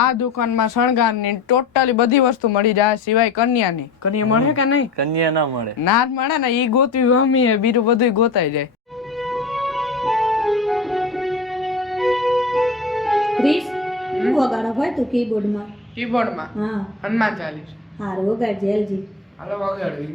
આ દુકાનમાં શણગારની ટોટલી બધી વસ્તુ મળી જાય સિવાય કન્યાની. કન્યા મળે કે નહીં? કન્યા ના મળે. ના મળે ને, ઈ ગોતવી ગમી હે, બીજું બધું ગોતાઈ જાય. ક્રિસ, હું વગાડો ભાઈ તું કીબોર્ડમાં? કીબોર્ડમાં હા, હનુમાન ચાલીસ. હારું વગાડજે એલજી. હાલો વગાડવી.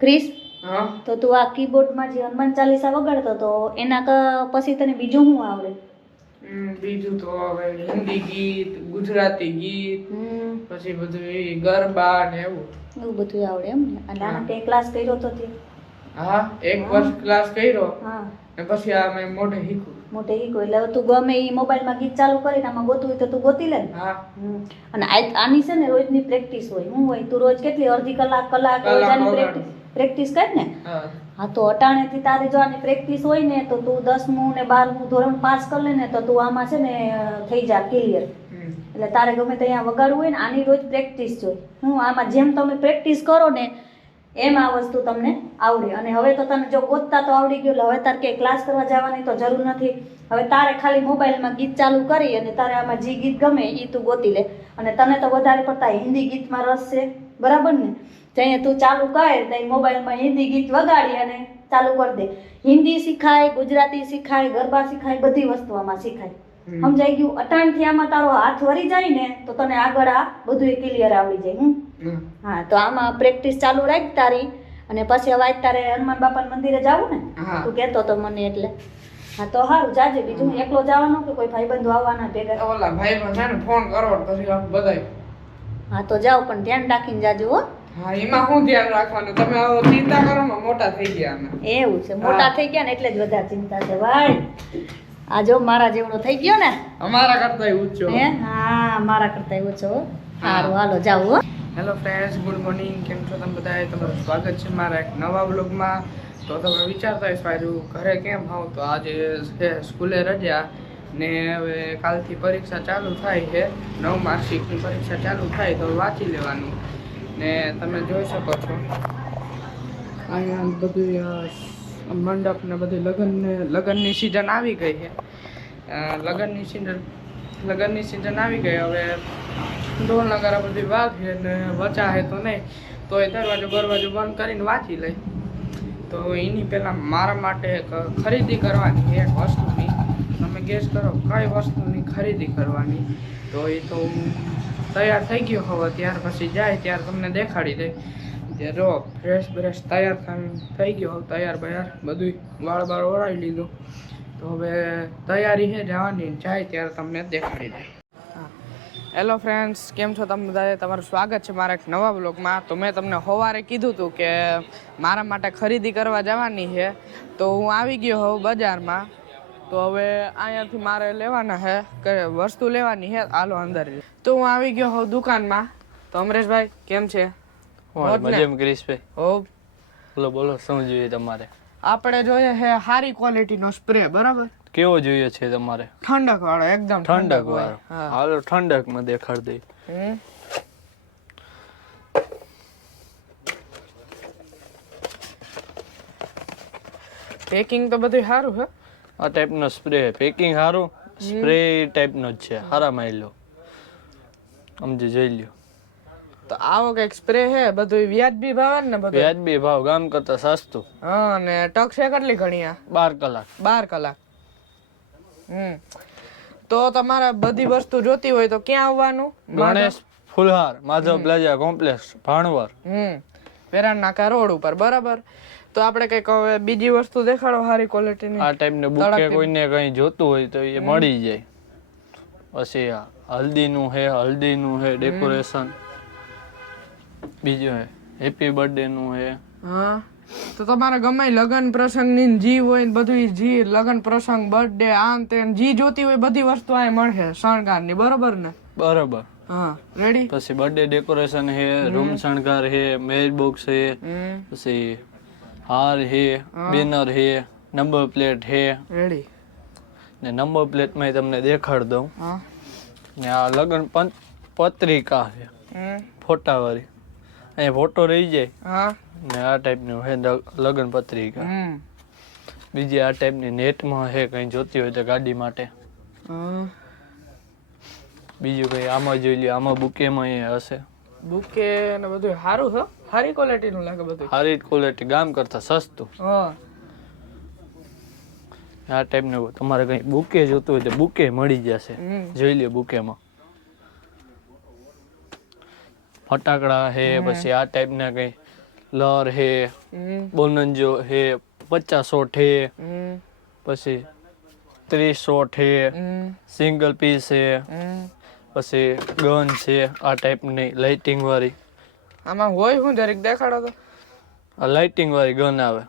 ક્રિસ, હા, તો તું આ કીબોર્ડમાં જે હનુમાન ચાલીસા વગાડતો તો પછી તને બીજું શું આવડે? બીજું તો હવે હિન્દી ગીત, ગુજરાતી ગીત, પછી બધું ગરબા ને એવું બધું આવડે એમ ને? અને આના તે ક્લાસ કર્યો તો તે? હા, 1 વર્ષ ક્લાસ કર્યો હા, ને પછી આ મેં મોઢે શીખું. મોટે ઈકો એટલે હવે તું ગમે એ મોબાઈલમાં ગીત ચાલુ કરીને આમાં ગોતવું હોય તો તું ગોતી લે ને. હા, અને આની છે ને રોજની પ્રેક્ટિસ હોય. શું હોય? તું રોજ કેટલી અડધી કલાક રોજ આની પ્રેક્ટિસ કર ને. હા, તો અટાણેથી તારે જો આની પ્રેક્ટિસ હોય ને તો તું 10મું ને 12મું ધોરણ પાસ કરી લે ને તો તું આમાં છે ને થઈ જા ક્લિયર. એટલે તારે ગમે ત્યાં વગાડવું હોય ને આની રોજ પ્રેક્ટિસ જોઈએ. આમાં જેમ તમે પ્રેક્ટિસ કરો ને એમ આ વસ્તુ તમને આવડે. અને હવે તો તને જો ગોતતા તો આવડી ગયું, એટલે હવે તારે ક્યાંય ક્લાસ કરવા જવાની તો જરૂર નથી. હવે તારે ખાલી મોબાઈલમાં ગીત ચાલુ કરી અને તારે આમાં જે ગીત ગમે એ તું ગોતી લે. અને તને તો વધારે પડતા હિન્દી ગીતમાં રસ છે, બરાબર ને? ત્યાં તું ચાલુ કર, ત્યાં મોબાઈલમાં હિન્દી ગીત વગાડી અને ચાલુ કરી દે. હિન્દી શીખાય, ગુજરાતી શીખાય, ગરબા શીખાય, બધી વસ્તુ આમાં શીખાય. સમજાઈ ગયું? અટાણથી આમાં તારો હાથ વળી જાય ને તો તને આગળ આ બધું ક્લિયર આવડી જાય. હા, તો આમાં પ્રેક્ટિસ ચાલુ રાખ તારી. અને પછી હવે આજ તારે હનુમાન બાપાના મંદિરે જાવું ને? તું કહેતો તો મને એટલે. હા, તો સારું જાજે. બીજું એકલો જવાનો કે કોઈ ભાઈબંધો આવવાના ભેગા? ઓલા ભાઈબંધ છે ને ફોન કરો પછી આપ બધાય. હા, તો જાઓ પણ ધ્યાન રાખીને જાજો હો. હા, એમાં શું ધ્યાન રાખવાનું? તમે હવે ચિંતા કરો ને, મોટા થઈ ગયા અમે. એવું છે? મોટા થઈ ગયા ને એટલે જ વધારે ચિંતા છે ભાઈ. આ જો મારા જેવડો થઈ ગયો ને, અમારા કરતા ઊંચો. હે? હા, મારા કરતા ઊંચો. સારું, હાલો જાવ હો. Hello friends, good morning. કેમ છો તમે બધા? તમારું સ્વાગત છે મારા એક નવા બ્લોગમાં. તો તમે વિચારતા હશો આજુ ઘરે કેમ હોવ? તો આજે છે સ્કૂલે રજા ને હવે કાલથી પરીક્ષા ચાલુ થાય છે. 9 માર્કશીટની પરીક્ષા ચાલુ થાય તો વાંચી લેવાનું. ને તમે જોઈ શકો છો અહીંયા બધું મંડપ ને બધી લગ્નની સિઝન આવી ગઈ છે. લગ્નની સિઝન આવી ગઈ. હવે ઢોલ નગારા બધી વાગે ને વચાહે તો નહીં તોય દરવાજો બંધ કરીને વાંચી લઈ. તો એની પહેલાં મારા માટે એક ખરીદી કરવાની એક વસ્તુની. તમે ગેસ કરો કઈ વસ્તુની ખરીદી કરવાની? તો એ તો હું તૈયાર થઈ ગયો હવે ત્યાર પછી જાય ત્યારે તમને દેખાડી દે. ત્યાં જો ફ્રેશ બ્રેશ તૈયાર થઈ ગયો, તૈયાર બધું વાળ ઓળાવી લીધું. તો હવે તૈયારી છે જવાની, જાય ત્યારે તમને દેખાડી દે. હેલો ફ્રેન્ડ્સ, કેમ છો તમે બધા? તમારું સ્વાગત છે મારા એક નવા બ્લોગમાં. તો મેં તમને સવારે કીધું હતું કે મારા માટે ખરીદી કરવા જવાની છે. તો હું આવી ગયો હોઉં બજારમાં. તો હવે અહીંયાથી મારે લેવાના છે કે વસ્તુ લેવાની છે. હાલો અંદર. તો હું આવી ગયો હોઉં દુકાનમાં. તો અમરેશભાઈ કેમ છે? મજામાં ક્રિશભાઈ. હો, બોલો શું જોઈએ તમારે? આપણે જોઈએ છે સારી ક્વોલિટીનો સ્પ્રે. બરાબર? કેવો જોઈએ છે તમારે? ઠંડક વાળો, એકદમ ઠંડક વાળો. હાલો ઠંડકમાં દેખાડી દઈ. પેકિંગ તો બધું સારું છે. આ ટાઈપનો સ્પ્રે પેકિંગ સારું, સ્પ્રે ટાઈપનો જ છે. સારા માયલો સમજી જોઈ લ્યો. તો આવો કઈક સ્પ્રે છે, બધું વ્યાજબી ભાવ ને? બધું વ્યાજબી ભાવ, ગામ કરતા સસ્તું. હા, અને ટક છે કેટલી ઘણી? 12 કલાક. 12 કલાક. તો તમારે બધી વસ્તુ જોતી હોય તો ક્યાં આવવાનું? Ganesh Fulhar, Madhav plaza complex, Bhanvar. વેરાન નાકા રોડ ઉપર, બરાબર. તો આપણે કંઈક હવે બીજી વસ્તુ દેખાડો સારી ક્વોલિટીની. આ ટાઈપનું બુકે કોઈને કંઈ જોતું હોય તો એ મળી જાય. પછી આ હલ્દીનું હે ડેકોરેશન. બીજું હે હેપી બર્થડે નું હે. હા, તો તમારે ગમે લગ્ન પ્રસંગની જી હોય ને બધું જી લગ્ન પ્રસંગ બર્થડે આમ તેમ જી જોતી હોય બધી વસ્તુ આ મળશે શણગારની, બરોબર ને? બરોબર. હા, રેડી. પછી બર્થડે ડેકોરેશન હે, રૂમ શણગાર હે, મેરેજ બોક્સ હે, પછી હાર હે, બેનર હે, નંબર પ્લેટ હે. રેડી. ને નંબર પ્લેટ માં તમને દેખાડ દઉં. હા. ને આ લગ્ન પત્રિકા છે ફોટા વાળી. અહીંયા ફોટો રહી જાય. હા. ને આ ટાઈપનું હે લગ્ન પત્રિકા. બીજી આ ટાઈપની નેટમાં હે, કઈ જોતી હોય તો ગાડી માટે. બીજું કઈ આમાં જોઈ લ્યો, આમાં બુકેમાં એ હશે. બુકે ને બધું સારું છે, સારી ક્વોલિટી નું લાગે બધું. સારી ક્વોલિટી, ગામ કરતા સસ્તું. હા. આ ટાઈપનું તમારે કઈ બુકે જોતું હોય તો બુકે મળી જશે. જોઈ લ્યો બુકેમાં. ફટાકડા હે, પછી આ ટાઈપના કઈ લર હે, બોનંજો હે, 50 શોટ હે, પછી 30 શોટ હે, સિંગલ પીસ હે, પછી ગન છે આ ટાઈપની લાઇટિંગ વાળી. આમાં હોય શું જરીક દેખાડો તો. આ લાઇટિંગ વાળી ગન આવે,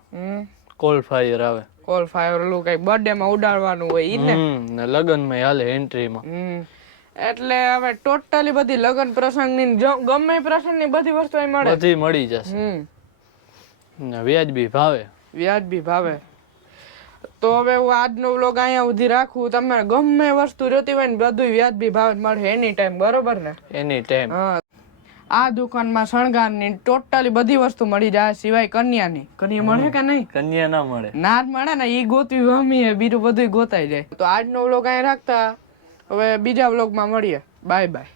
કોલ ફાયર આવે. કોલ ફાયર ઓલું કઈ બર્થડે માં ઉડાડવાનું હોય ઈ ને. ને લગન માં હાલે એન્ટ્રીમાં. એટલે હવે ટોટલી બધી લગન પ્રસંગની ગમે પ્રસંગની બધી વસ્તુ અહીં મળે. બધી મળી જશે. ને વ્યાજબી ભાવે. વ્યાજબી ભાવે. તો હવે હું આજનો વ્લોગ અહીંયા સુધી રાખું. તમે ગમે વસ્તુ જોતી હોય ને બધું વ્યાજબી ભાવે મળે એની ટાઈમ, બરોબર ને? એની ટાઈમ. હા. આ દુકાનમાં શણગારની ટોટલી બધી વસ્તુ મળી જાય સિવાય કન્યાની. કન્યા મળે કે નહીં? કન્યા ના મળે. ના મળે ને, ઈ ગોતવી ગમી બીજું બધું ગોતાઈ જાય. તો આજનો વ્લોગ અહીંયા રાખતા, હવે બીજા વ્લોગમાં મળીએ. Bye bye.